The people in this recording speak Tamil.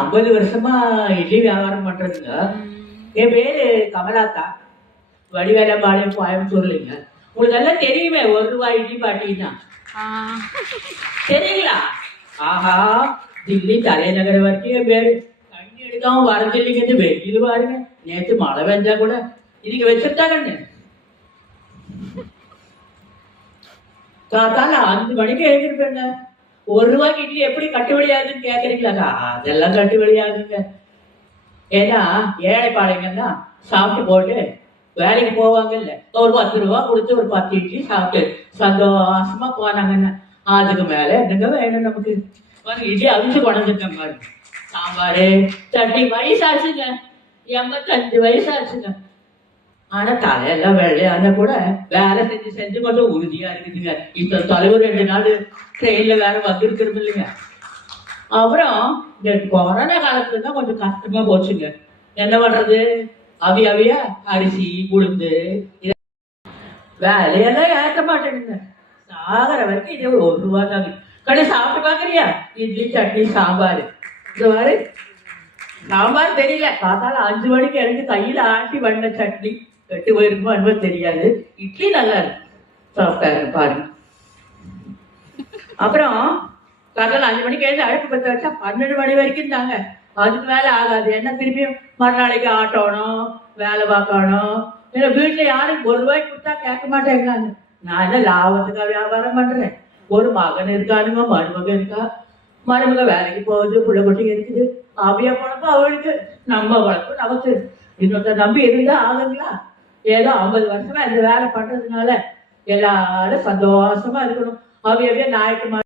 50 வருஷமா இட்லி வியாபாரம் பண்றதுங்க. என் பேரு கமலாக்கா. வடிவேலம்பாளையம் கோயம்புத்தூர்லங்க. உங்களுக்கு எல்லாம் தெரியுமே 1 ரூபாய் இட்லி பாட்டின்னா தெரியுங்களா? ஆஹா, தில்லி தலைநகர் வரைக்கும் என் பேரு. தண்ணி எடுக்காம வரதில்லைங்க. வெயில் பாருங்க, நேற்று மழை பெஞ்சா கூட இன்னைக்கு வச்சுட்டாங்கன்னு. காத்தால 5 மணிக்கு எழுதிருப்பேங்க. 1 ரூபாய்க்கு இட்லி எப்படி கட்டுப்படியாதுன்னு கேக்குறீங்களா? அதெல்லாம் கட்டுப்படியாதுங்க. ஏன்னா ஏழைப்பாளையங்கன்னா சாப்பிட்டு போட்டு வேலைக்கு போவாங்கல்ல, ஒரு 10 ரூபா கொடுத்து ஒரு 10 இட்லி சாப்பிட்டு சந்தோஷமா போனாங்கன்னா அதுக்கு மேல என்னங்க வேணும் நமக்கு? இட்லி அவிச்சு கொண்டிருக்கேன் பாருங்க. சாம்பாரு சட்னி. வயசாச்சுங்க, 85 வயசாச்சுங்க. ஆனா தலையெல்லாம் வெள்ளையான கூட வேலை செஞ்சு செஞ்சு கொஞ்சம் உறுதியா இருக்குதுங்க. இப்ப தலைவர் 2 நாள் ட்ரெயின்ல வேற வந்துருக்கிறது இல்லைங்க. அப்புறம் இந்த கொரோனா காலத்துல தான் கொஞ்சம் கஷ்டமா போச்சுங்க. என்ன பண்றது? அவியா அரிசி உளுந்து வேலையெல்லாம் ஏற்க மாட்டேனுங்க. சாகர வரைக்கும் இதே 1 ரூபா தாங்க. கடை சாப்பிட்டு பாக்குறியா? இட்லி சட்னி சாம்பார். இது மாதிரி சாம்பார் தெரியல. காத்தால 5 மணிக்கு எழுந்து கையில ஆட்டி வண்ண சட்னி கெட்டு போயிருக்குமோ என்பது தெரியாது. இட்லி நல்லா இருக்கு, சாப்பிட்டா பாருங்க. அப்புறம் காத்தால 5 மணிக்கு எழுந்து அடுப்பு பற்ற வச்சா 12 மணி வரைக்கும் தாங்க. அதுக்கு மேல ஆகாது. என்ன திருப்பியும் மறுநாளைக்கு ஆட்டணும், வேலை பார்க்கணும். ஏன்னா வீட்டுல யாரும் 1 ரூபாய்க்கு கொடுத்தா கேட்க மாட்டேங்கிறாங்க. நான் என்ன லாபத்துக்காக வியாபாரம் பண்றேன்? ஒரு மகன் இருக்கானுங்க, மருமக இருக்கா. மருமக வேலைக்கு போகுது, புள்ள குட்டிங்க இருக்குது. அவைய குழப்பம் அவளுக்கு, நம்ம குழப்பம் நமக்கு. இன்னொருத்த நம்பி இருந்தா ஆகுங்களா? ஏதோ 50 வருஷமா இந்த வேலை பண்றதுனால எல்லாரும் சந்தோஷமா இருக்கணும். அவையவே ஞாயிற்று